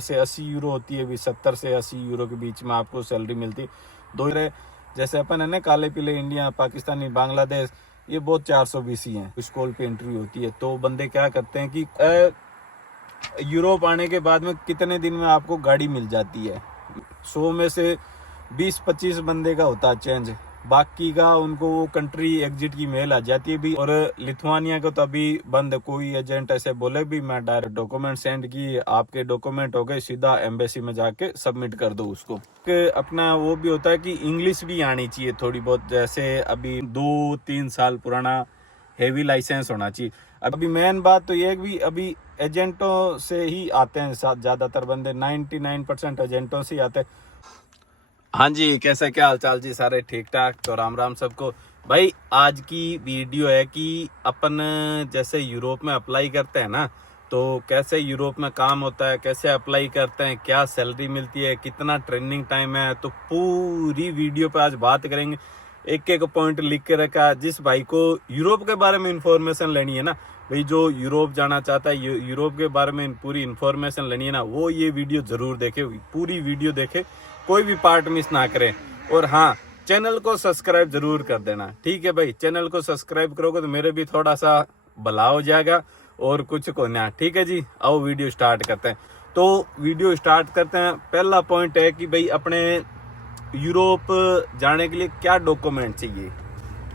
से 80 यूरो होती है, भी 70 से 80 यूरो के बीच में आपको सैलरी मिलती है। दो जैसे अपन है ना, काले पीले इंडिया, पाकिस्तानी, बांग्लादेश, ये बहुत 420 ही हैं। स्कूल पे एंट्री होती है तो बंदे क्या करते हैं कि यूरोप आने के बाद में कितने दिन में आपको गाड़ी मिल जाती है। 100 में से 20-25 बंदे का होता है चेंज, बाकी का उनको वो कंट्री एग्जिट की मेल आ जाती है भी। और लिथुआनिया को तो अभी बंद, कोई एजेंट ऐसे बोले भी मैं डायरेक्ट डॉक्यूमेंट सेंड की, आपके डॉक्यूमेंट हो गए, सीधा एम्बेसी में जाके सबमिट कर दो उसको। अपना वो भी होता है कि इंग्लिश भी आनी चाहिए थोड़ी बहुत, जैसे अभी 2-3 साल पुराना हेवी लाइसेंस होना चाहिए। अभी मेन बात तो ये है कि अभी एजेंटों से ही आते हैं ज्यादातर बंदे, 99% एजेंटों से ही आते हैं। हाँ जी, कैसे क्या हाल चाल जी, सारे ठीक ठाक? तो राम राम सबको। भाई आज की वीडियो है कि अपन जैसे यूरोप में अप्लाई करते हैं ना, तो कैसे यूरोप में काम होता है, कैसे अप्लाई करते हैं, क्या सैलरी मिलती है, कितना ट्रेनिंग टाइम है, तो पूरी वीडियो पे आज बात करेंगे। एक एक पॉइंट लिख के रखा। जिस भाई को यूरोप के बारे में इंफॉर्मेशन लेनी है ना भाई, जो यूरोप जाना चाहता है, यूरोप के बारे में पूरी इंफॉर्मेशन लेनी है ना, वो ये वीडियो जरूर देखे, पूरी वीडियो देखे, कोई भी पार्ट मिस ना करें। और हाँ, चैनल को सब्सक्राइब जरूर कर देना, ठीक है भाई? चैनल को सब्सक्राइब करोगे तो मेरे भी थोड़ा सा भला हो जाएगा और कुछ को ना, ठीक है जी। आओ वीडियो स्टार्ट करते हैं। तो वीडियो स्टार्ट करते हैं। पहला पॉइंट है कि भाई अपने यूरोप जाने के लिए क्या डॉक्यूमेंट चाहिए,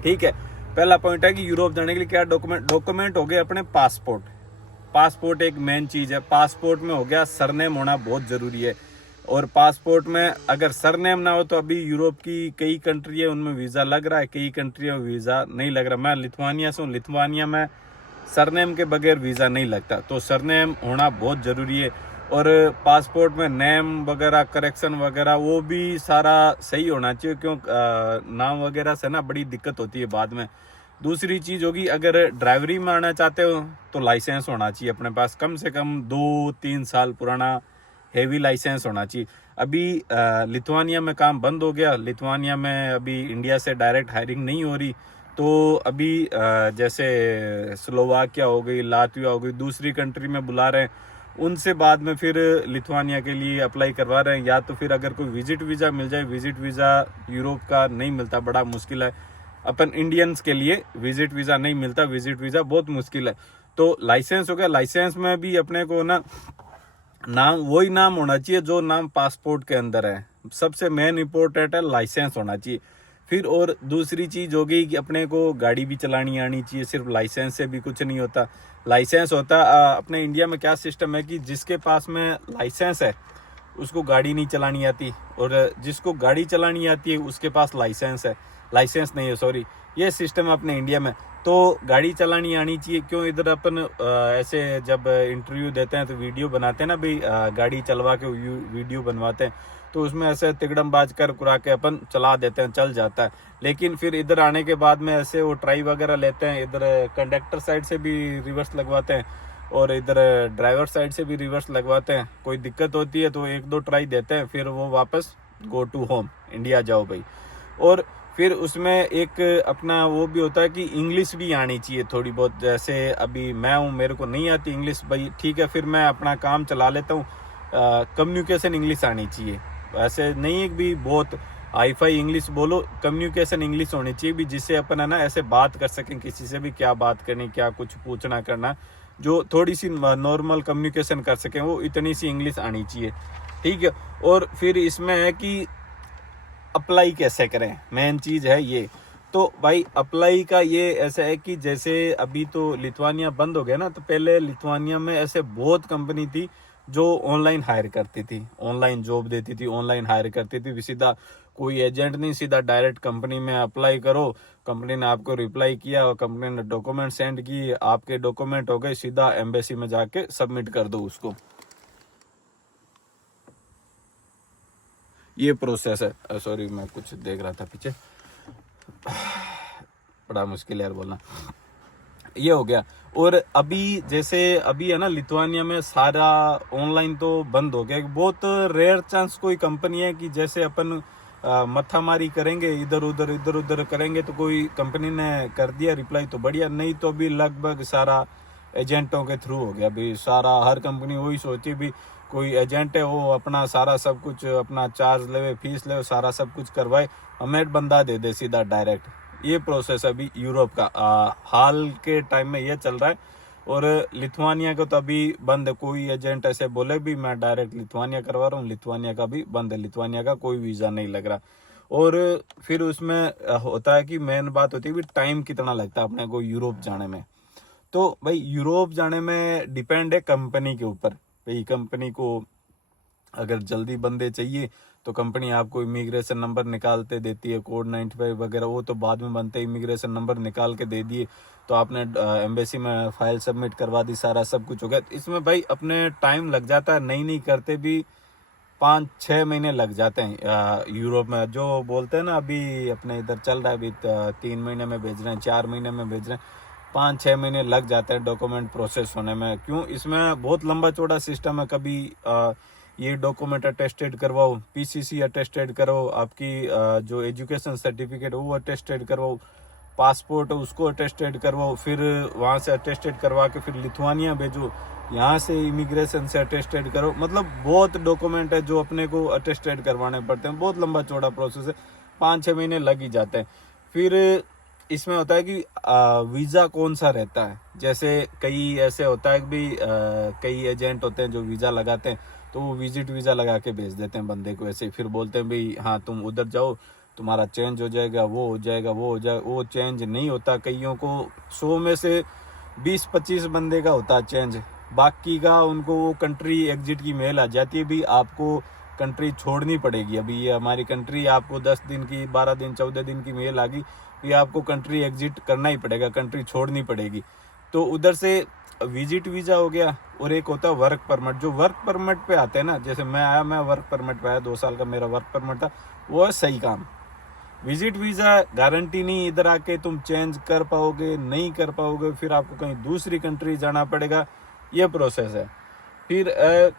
ठीक है? पहला पॉइंट है कि यूरोप जाने के लिए क्या डॉक्यूमेंट हो गए अपने पासपोर्ट एक मेन चीज है। पासपोर्ट में हो गया सरनेम होना बहुत जरूरी है, और पासपोर्ट में अगर सरनेम ना हो तो अभी यूरोप की कई कंट्री है उनमें वीजा लग रहा है, कई कंट्री में वीजा नहीं लग रहा। मैं लिथुआनिया से हूँ, लिथुआनिया में सरनेम के बगैर वीजा नहीं लगता, तो सरनेम होना बहुत जरूरी है। और पासपोर्ट में नेम वगैरह, करेक्शन वगैरह, वो भी सारा सही होना चाहिए, क्यों नाम वगैरह से ना बड़ी दिक्कत होती है बाद में। दूसरी चीज होगी, अगर ड्राइवरी में आना चाहते हो तो लाइसेंस होना चाहिए अपने पास, कम से कम 2-3 साल पुराना हेवी लाइसेंस होना चाहिए। अभी लिथुआनिया में काम बंद हो गया, लिथुआनिया में अभी इंडिया से डायरेक्ट हायरिंग नहीं हो रही, तो अभी जैसे स्लोवाकिया हो गई, लातविया हो गई, दूसरी कंट्री में बुला रहे हैं, उनसे बाद में फिर लिथुआनिया के लिए अप्लाई करवा रहे हैं। या तो फिर अगर कोई विजिट वीज़ा मिल जाए, विजिट वीज़ा यूरोप का नहीं मिलता, बड़ा मुश्किल है। अपन इंडियंस के लिए विजिट वीज़ा नहीं मिलता, विजिट वीज़ा बहुत मुश्किल है। तो लाइसेंस हो गया, लाइसेंस में भी अपने को ना नाम, वही नाम होना चाहिए जो नाम पासपोर्ट के अंदर है। सबसे मेन इंपॉर्टेंट है लाइसेंस होना चाहिए। फिर और दूसरी चीज होगी कि अपने को गाड़ी भी चलानी आनी चाहिए, सिर्फ लाइसेंस से भी कुछ नहीं होता। लाइसेंस होता अपने इंडिया में क्या सिस्टम है कि जिसके पास में लाइसेंस है उसको गाड़ी नहीं चलानी आती, और जिसको गाड़ी चलानी आती है उसके पास लाइसेंस नहीं है, सॉरी, ये सिस्टम है अपने इंडिया में। तो गाड़ी चलानी आनी चाहिए। क्यों इधर अपन ऐसे जब इंटरव्यू देते हैं तो वीडियो बनाते हैं ना भाई, गाड़ी चलवा के वीडियो बनवाते हैं, तो उसमें ऐसे तिगड़म बाज कर कुरा के अपन चला देते हैं, चल जाता है। लेकिन फिर इधर आने के बाद में ऐसे वो ट्राई वगैरह लेते हैं, इधर कंडक्टर साइड से भी रिवर्स लगवाते हैं और इधर ड्राइवर साइड से भी रिवर्स लगवाते हैं। कोई दिक्कत होती है तो 1-2 ट्राई देते हैं, फिर वो वापस गो टू होम, इंडिया जाओ भाई। और फिर उसमें एक अपना वो भी होता है कि इंग्लिश भी आनी चाहिए थोड़ी बहुत। जैसे अभी मैं हूँ, मेरे को नहीं आती इंग्लिश भाई, ठीक है, फिर मैं अपना काम चला लेता हूँ। कम्युनिकेशन इंग्लिश आनी चाहिए, ऐसे नहीं है भी बहुत हाई फाई इंग्लिश बोलो, कम्युनिकेशन इंग्लिश होनी चाहिए भी, जिससे अपन है ना ऐसे बात कर सकें किसी से भी, क्या बात करनी, क्या कुछ पूछना करना, जो थोड़ी सी नॉर्मल कम्युनिकेशन कर सकें, वो इतनी सी इंग्लिश आनी चाहिए, ठीक है। और फिर इसमें है कि अप्लाई कैसे करें, मेन चीज है ये। तो भाई अप्लाई का ये ऐसा है कि जैसे अभी तो लिथुआनिया बंद हो गया ना, तो पहले लिथुआनिया में ऐसे बहुत कंपनी थी जो ऑनलाइन हायर करती थी, ऑनलाइन जॉब देती थी, ऑनलाइन हायर करती थी। सीधा कोई एजेंट नहीं, सीधा डायरेक्ट कंपनी में अप्लाई करो, कंपनी ने आपको रिप्लाई किया और कंपनी ने डॉक्यूमेंट सेंड किए, आपके डॉक्यूमेंट हो गए, सीधा एम्बेसी में जाके सबमिट कर दो उसको। ये प्रोसेस है। सॉरी, मैं कुछ देख रहा था पीछे, बड़ा मुश्किल है यार बोलना। ये हो गया। और अभी जैसे अभी है ना लिथुआनिया में सारा ऑनलाइन तो बंद हो गया, बहुत रेयर चांस कोई कंपनी है कि जैसे अपन मत्थामारी करेंगे, इधर उधर करेंगे तो कोई कंपनी ने कर दिया रिप्लाई तो बढ़िया, नहीं तो भी लगभग सारा एजेंटों के थ्रू हो गया भी सारा। हर कंपनी वही सोचती भी कोई एजेंट है वो अपना सारा सब कुछ अपना चार्ज ले, फीस ले, सारा सब कुछ करवाए, हमें बंदा दे दे सीधा डायरेक्ट। ये प्रोसेस अभी यूरोप का हाल के टाइम में ये चल रहा है। और लिथुआनिया का तो अभी बंद है, कोई एजेंट ऐसे बोले भी मैं डायरेक्ट लिथुआनिया करवा रहा हूँ, लिथुआनिया का भी बंद है, लिथुआनिया का कोई वीज़ा नहीं लग रहा। और फिर उसमें होता है कि मेन बात होती है कि टाइम कितना लगता है अपने को यूरोप जाने में। तो भाई यूरोप जाने में डिपेंड है कंपनी के ऊपर। भाई कंपनी को अगर जल्दी बंदे चाहिए तो कंपनी आपको इमिग्रेशन नंबर निकालते देती है, कोड 95 वगैरह, वो तो बाद में बनते, इमिग्रेशन नंबर निकाल के दे दिए तो आपने एम्बेसी में फाइल सबमिट करवा दी, सारा सब कुछ हो गया। इसमें भाई अपने टाइम लग जाता है, नहीं करते भी 5-6 महीने लग जाते हैं यूरोप में। जो बोलते हैं ना अभी अपने इधर चल रहा है, अभी 3 महीने में भेज रहे हैं, 4 महीने में भेज रहे हैं, 5-6 महीने लग जाते हैं डॉक्यूमेंट प्रोसेस होने में। क्यों? इसमें बहुत लंबा चौड़ा सिस्टम है। कभी ये डॉक्यूमेंट अटेस्टेड करवाओ, पीसीसी अटेस्टेड करो, आपकी जो एजुकेशन सर्टिफिकेट वो अटेस्टेड करवाओ, पासपोर्ट उसको अटेस्टेड करवाओ, फिर वहाँ से अटेस्टेड करवा के फिर लिथुआनिया भेजो, यहाँ से इमिग्रेशन से अटेस्टेड करो। मतलब बहुत डॉक्यूमेंट है जो अपने को अटेस्टेड करवाने पड़ते हैं, बहुत लंबा चौड़ा प्रोसेस है, 5-6 महीने लग ही जाते हैं। फिर इसमें होता है कि वीज़ा कौन सा रहता है। जैसे कई ऐसे होता है कि भी कई एजेंट होते हैं जो वीज़ा लगाते हैं, तो वो विजिट वीज़ा लगा के भेज देते हैं बंदे को ऐसे, फिर बोलते हैं भाई हाँ तुम उधर जाओ, तुम्हारा चेंज हो जाएगा, वो हो जाएगा, वो हो जाएगा। वो चेंज नहीं होता, कईयों को 100 में से 20-25 बंदे का होता है चेंज, बाकी का उनको वो कंट्री एग्जिट की मेल आ जाती है, भी आपको कंट्री छोड़नी पड़ेगी। अभी ये हमारी कंट्री, आपको 10 दिन की, 12 दिन, 14 दिन की मेल आ गई, ये आपको कंट्री एग्जिट करना ही पड़ेगा, कंट्री छोड़नी पड़ेगी। तो उधर से विजिट वीज़ा हो गया, और एक होता है वर्क परमिट। जो वर्क परमिट पे आते हैं ना, जैसे मैं आया, मैं वर्क परमिट पे आया, 2 साल का मेरा वर्क परमिट था, वो है सही काम। विजिट वीज़ा गारंटी नहीं, इधर आके तुम चेंज कर पाओगे, नहीं कर पाओगे, फिर आपको कहीं दूसरी कंट्री जाना पड़ेगा, ये प्रोसेस है। फिर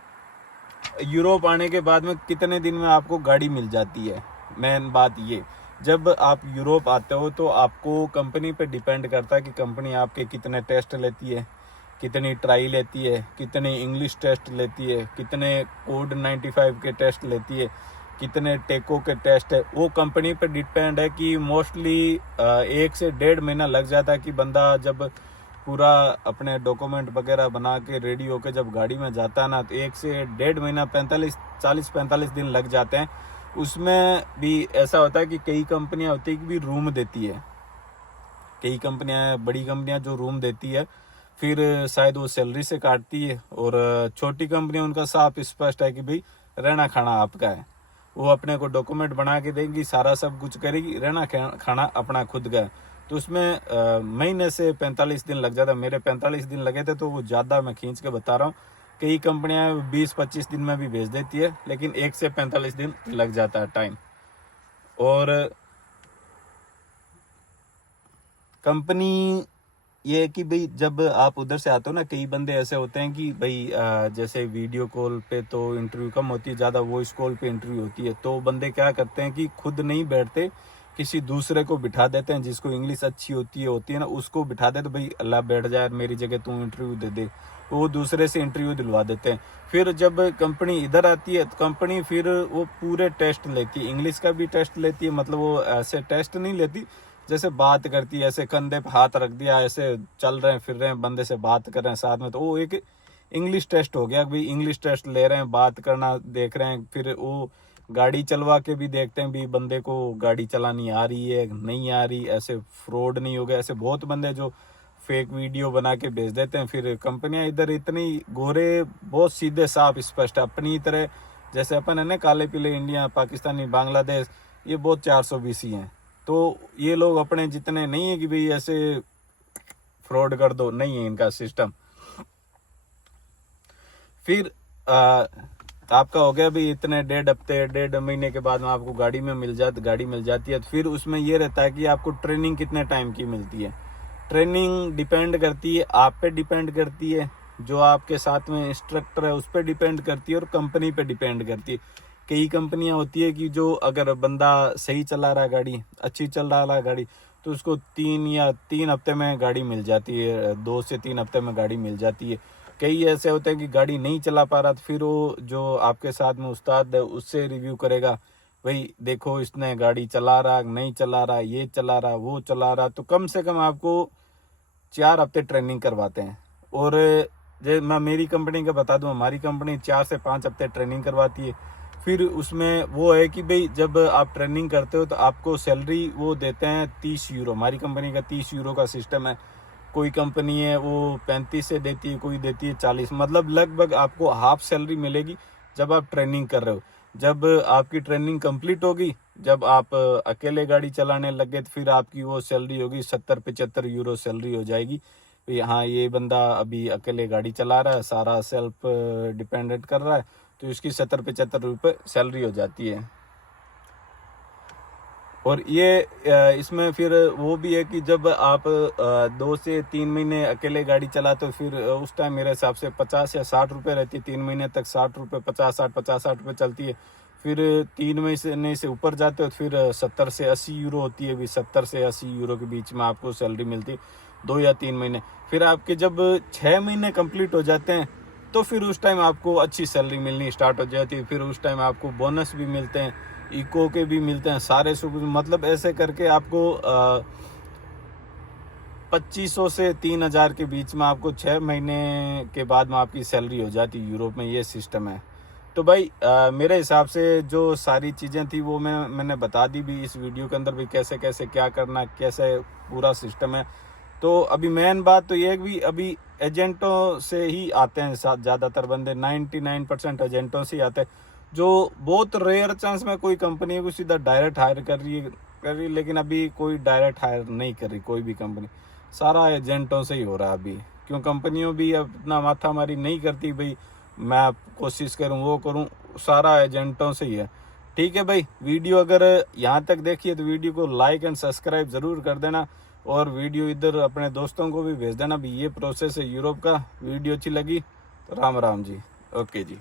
यूरोप आने के बाद में कितने दिन में आपको गाड़ी मिल जाती है, मेन बात ये। जब आप यूरोप आते हो तो आपको कंपनी पे डिपेंड करता है कि कंपनी आपके कितने टेस्ट लेती है, कितनी ट्राई लेती है, कितने इंग्लिश टेस्ट लेती है, कितने कोड 95 के टेस्ट लेती है, कितने टेको के टेस्ट है, वो कंपनी पे डिपेंड है। कि मोस्टली 1 से 1.5 महीना लग जाता है कि बंदा जब पूरा अपने डॉक्यूमेंट वगैरह बना के रेडी होकर जब गाड़ी में जाता है ना, तो 1 से 1.5 महीना 40-45 दिन लग जाते हैं। उसमें भी ऐसा होता है कि कई कंपनियां होती है कि भी रूम देती है, कई कंपनियां, बड़ी कंपनियां जो रूम देती है, फिर शायद वो सैलरी से काटती है। और छोटी कंपनियां, उनका साफ स्पष्ट है कि भाई रहना खाना आपका है, वो अपने को डॉक्यूमेंट बना के देंगी, सारा सब कुछ करेगी, रहना खाना अपना खुद का है। तो उसमें महीने से 45 दिन लग जाता है। मेरे 45 दिन लगे थे, तो वो ज़्यादा मैं खींच के बता रहा हूँ। कई कंपनियां 20-25 दिन में भी भेज देती है, लेकिन 1 से 45 दिन लग जाता है टाइम। और कंपनी ये है कि भाई जब आप उधर से आते हो ना, कई बंदे ऐसे होते हैं कि भाई जैसे वीडियो कॉल पे तो इंटरव्यू कम होती है, ज़्यादा वॉइस कॉल पे इंटरव्यू होती है। तो बंदे क्या करते हैं कि खुद नहीं बैठते, किसी दूसरे को बिठा देते हैं, जिसको इंग्लिश अच्छी होती है ना, उसको बिठा देते, भाई अल्लाह बैठ जाए मेरी जगह, तू इंटरव्यू दे दे। वो दूसरे से इंटरव्यू दिलवा देते हैं। फिर जब कंपनी इधर आती है तो कंपनी फिर वो पूरे टेस्ट लेती है, इंग्लिश का भी टेस्ट लेती है। मतलब वो ऐसे टेस्ट नहीं लेती जैसे बात करती है, ऐसे कंधे पे हाथ रख दिया, ऐसे चल रहे हैं फिर रहे हैं, बंदे से बात कर रहे हैं साथ में, तो वो एक इंग्लिश टेस्ट हो गया। भाई इंग्लिश टेस्ट ले रहे हैं, बात करना देख रहे हैं, फिर वो गाड़ी चलवा के भी देखते हैं भी बंदे को गाड़ी चलानी आ रही है नहीं आ रही, ऐसे फ्रॉड नहीं हो गया। ऐसे बहुत बंदे जो फेक वीडियो बना के भेज देते हैं। फिर कंपनियां इधर इतनी गोरे, बहुत सीधे साफ स्पष्ट, अपनी तरह जैसे अपन है ना काले पीले इंडिया, पाकिस्तानी, बांग्लादेश, ये बहुत 420 हैं। तो ये लोग अपने जितने नहीं है कि भाई ऐसे फ्रॉड कर दो, नहीं है इनका सिस्टम। फिर आपका हो गया भाई इतने 1.5 हफ्ते 1.5 महीने के बाद में आपको गाड़ी मिल जाती है। तो फिर उसमें ये रहता है कि आपको ट्रेनिंग कितने टाइम की मिलती है। ट्रेनिंग डिपेंड करती है, आप पे डिपेंड करती है, जो आपके साथ में इंस्ट्रक्टर है उस पर डिपेंड करती है, और कंपनी पे डिपेंड करती है। कई कंपनियां होती है कि जो अगर बंदा सही चला रहा है गाड़ी, अच्छी चल रहा है गाड़ी, तो उसको 3 हफ्ते में गाड़ी मिल जाती है, 2 से 3 हफ्ते में गाड़ी मिल जाती है। कई ऐसे होते हैं कि गाड़ी नहीं चला पा रहा, तो फिर वो जो आपके साथ में उस्ताद है उससे रिव्यू करेगा, भाई देखो इसने गाड़ी चला रहा, नहीं चला रहा, ये चला रहा, वो चला रहा। तो कम से कम आपको 4 हफ्ते ट्रेनिंग करवाते हैं। और जो मैं मेरी कंपनी का बता दूं, हमारी कंपनी 4 से 5 हफ्ते ट्रेनिंग करवाती है। फिर उसमें वो है कि भाई जब आप ट्रेनिंग करते हो तो आपको सैलरी वो देते हैं 30 यूरो। हमारी कंपनी का 30 यूरो का सिस्टम है। कोई कंपनी है वो 35 से देती है, कोई देती है 40, मतलब लगभग आपको हाफ सैलरी मिलेगी जब आप ट्रेनिंग कर रहे हो। जब आपकी ट्रेनिंग कंप्लीट होगी, जब आप अकेले गाड़ी चलाने लगे, तो फिर आपकी वो सैलरी होगी 70-75 यूरो सैलरी हो जाएगी। हाँ, ये बंदा अभी अकेले गाड़ी चला रहा है, सारा सेल्फ डिपेंडेंट कर रहा है, तो इसकी 70-75 रुपये सैलरी हो जाती है। और ये इसमें फिर वो भी है कि जब आप 2 से 3 महीने अकेले गाड़ी चलाते हो, फिर उस टाइम मेरे हिसाब से 50 या 60 रुपये रहती है। 3 महीने तक 60 रुपये, 50-60 रुपये चलती है। फिर 3 महीने से ऊपर जाते हो तो फिर 70 से 80 यूरो होती है। भी 70 से 80 यूरो के बीच में आपको सैलरी मिलती है 2 या 3 महीने। फिर आपके जब 6 महीने कंप्लीट हो जाते हैं, तो फिर उस टाइम आपको अच्छी सैलरी मिलनी स्टार्ट हो जाती है। फिर उस टाइम आपको बोनस भी मिलते हैं, इको के भी मिलते हैं, सारे सुविधा, मतलब ऐसे करके आपको 2500 से 3000 के बीच में आपको 6 महीने के बाद में आपकी सैलरी हो जाती है। यूरोप में ये सिस्टम है। तो भाई मेरे हिसाब से जो सारी चीज़ें थी वो मैंने बता दी भी इस वीडियो के अंदर भी, कैसे कैसे क्या करना, कैसे पूरा सिस्टम है। तो अभी मेन बात तो ये है कि अभी एजेंटों से ही आते हैं साथ, ज़्यादातर बंदे 99% एजेंटों से ही आते हैं। जो बहुत रेयर चांस में कोई कंपनी को सीधा डायरेक्ट हायर कर रही है, लेकिन अभी कोई डायरेक्ट हायर नहीं कर रही कोई भी कंपनी, सारा एजेंटों से ही हो रहा है अभी। क्यों, कंपनियों भी अपना माथा मारी नहीं करती, भाई मैं कोशिश करूं वो करूं, सारा एजेंटों से ही है। ठीक है भाई, वीडियो अगर यहाँ तक देखिए तो वीडियो को लाइक एंड सब्सक्राइब ज़रूर कर देना, और वीडियो इधर अपने दोस्तों को भी भेज देना भी। ये प्रोसेस है यूरोप का। वीडियो अच्छी लगी तो राम राम जी, ओके जी।